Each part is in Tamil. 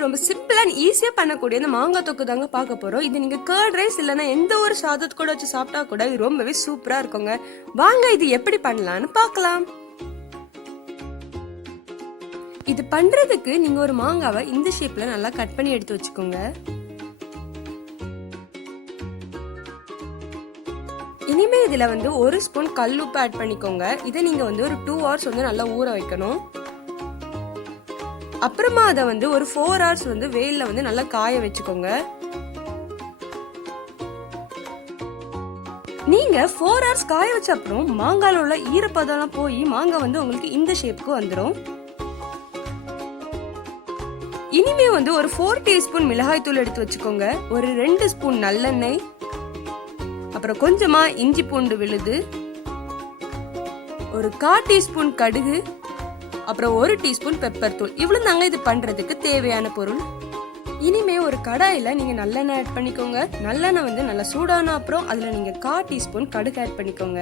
வந்து ரொம்ப சிம்பிள் அண்ட் ஈஸியாக பண்ணக்கூடிய இந்த மாங்காய் தொக்கு தாங்க பார்க்க போகிறோம். இது நீங்கள் கர்ட் ரைஸ் இல்லைன்னா எந்த ஒரு சாதத்து கூட வச்சு சாப்பிட்டா கூட இது ரொம்பவே சூப்பராக இருக்குங்க. வாங்க இது எப்படி பண்ணலான்னு பார்க்கலாம். இது பண்ணுறதுக்கு நீங்கள் ஒரு மாங்காவை இந்த ஷேப்பில் நல்லா கட் பண்ணி எடுத்து வச்சுக்கோங்க. இனிமே இதில் வந்து 1 ஸ்பூன் கல் உப்பு ஆட் பண்ணிக்கோங்க. இதை நீங்கள் வந்து ஒரு 2 hours வந்து நல்லா ஊற வைக்கணும். அப்புறமா அதை வந்து ஒரு 4 hours வந்து வெயிலில் வந்து நல்லா காய வச்சுக்கோங்க. நீங்க 4 hours காய வச்ச அப்புறம் மாங்காயில உள்ள ஈரப்பதம்லாம் போய் மாங்காய் வந்து உங்களுக்கு இந்த ஷேப்புக்கு வந்துடும். இனிமே வந்து ஒரு 4 டீஸ்பூன் மிளகாய் தூள் எடுத்து வச்சுக்கோங்க. ஒரு 2 ஸ்பூன் நல்லெண்ணெய், அப்புறம் கொஞ்சமா இஞ்சி பூண்டு விழுது, ஒரு 1/4 டீஸ்பூன் கடுகு, அப்புறம் 1 டீஸ்பூன் பெப்பர் தூள். இவ்வளவு தாங்க இது பண்றதுக்கு தேவையான பொருள். இனிமே ஒரு கடாயில நீங்க நல்லெண்ணெய் ஆட் பண்ணிக்கோங்க. நல்லெண்ணெய் வந்து நல்லா சூடான அப்புறம் அதுல நீங்க 1/4 டீஸ்பூன் கடுகு ஆட் பண்ணிக்கோங்க.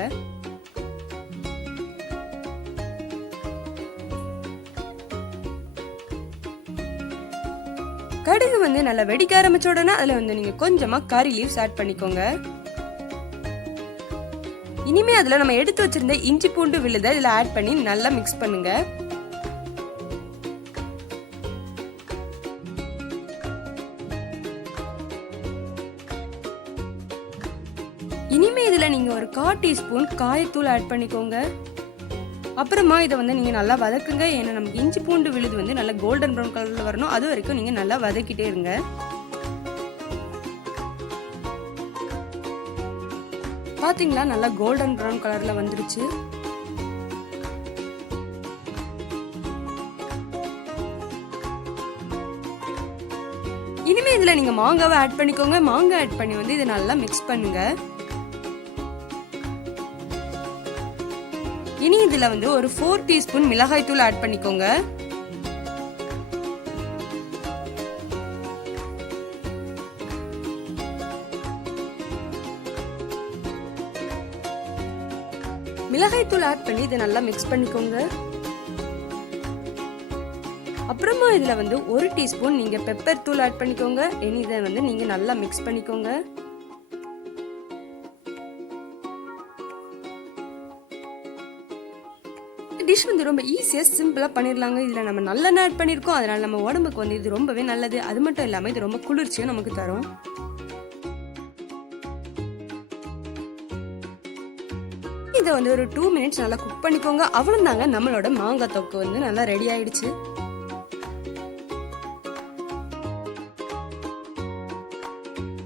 கடுகு வந்து நல்லா வெடிக்க ஆரம்பிச்ச உடனே அதுல வந்து நீங்க கொஞ்சமா கறி லீவ்ஸ் ஆட் பண்ணிக்கோங்க. இனிமே அதுல நம்ம எடுத்து வச்சிருந்த இஞ்சி பூண்டு விழுதை இதுல ஆட் பண்ணி நல்லா மிக்ஸ் பண்ணுங்க. இனிமே இதுல நீங்க ஒரு 1/4 டீஸ்பூன் காயத்தூள் ஆட் பண்ணிக்கோங்க. அப்புறமா இதை வந்து நீங்க நல்லா வதக்குங்க. ஏன்னா நமக்கு இஞ்சி பூண்டு விழுது வந்து நல்லா கோல்டன் ப்ரௌன் கலர்ல வரணும். அது வரைக்கும் நீங்க நல்லா வதக்கிட்டே இருங்க. பாத்தீங்களா, நல்லா கோல்டன் ப்ரௌன் கலர்ல வந்துருச்சு. இனிமே இதுல நீங்க மாங்காவை ஆட் பண்ணிக்கோங்க. மாங்காய் ஆட் பண்ணி வந்து இதை நல்லா மிக்ஸ் பண்ணுங்க. இனி இதுல வந்து ஒரு 4 டீஸ்பூன் மிளகாய் தூள் ஆட் பண்ணிக்கோங்க. மிளகாய் தூள் ஆட் பண்ணி இதை நல்லா மிக்ஸ் பண்ணிக்கோங்க. அப்புறமா இதுல வந்து 1 டீஸ்பூன் நீங்க பெப்பர் தூள் ஆட் பண்ணிக்கோங்க. இனி இதை வந்து நீங்க நல்லா மிக்ஸ் பண்ணிக்கோங்க. டிஷ் வந்து ரொம்ப ஈஸியா சிம்பிளா பண்ணிடலாங்க. இதுல நம்ம நல்லெண்ணெய் ஆட் பண்ணிருக்கோம். அதனால நம்ம உடம்புக்கு வந்து இது ரொம்பவே நல்லது. அது மட்டும் இல்லாம இது ரொம்ப குளிர்ச்சியா நமக்கு தரும். இதை வந்து ஒரு 2 minutes நல்லா குக் பண்ணிக்கோங்க. அவ்வளவுதாங்க, நம்மளோட மாங்காய் தொக்கு வந்து நல்லா ரெடி ஆயிடுச்சு.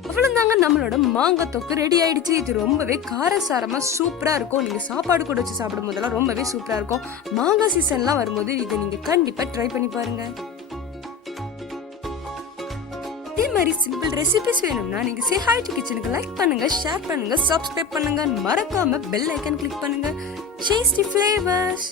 அவ்வளவுதாங்க, நம்மளோட மாங்காய் தொக்கு ரெடி ஆயிடுச்சு. இது ரொம்பவே காரசாரமா சூப்பரா இருக்கும். நீங்க சாப்பாடு கூட வச்சு சாப்பிடும் போதெல்லாம் ரொம்பவே சூப்பரா இருக்கும். மாங்காய் சீசன்லாம் வரும்போது இதை நீங்க கண்டிப்பா ட்ரை பண்ணி பாருங்க. இதே மாதிரி சிம்பிள் ரெசிபிஸ் வேணும்னா நீங்க சே ஹாய் டு கிச்சனுக்கு லைக் பண்ணுங்க, ஷேர் பண்ணுங்க, சப்ஸ்கிரைப் பண்ணுங்க, மறக்காம பெல் ஐக்கன் கிளிக் பண்ணுங்க. Tasty flavours.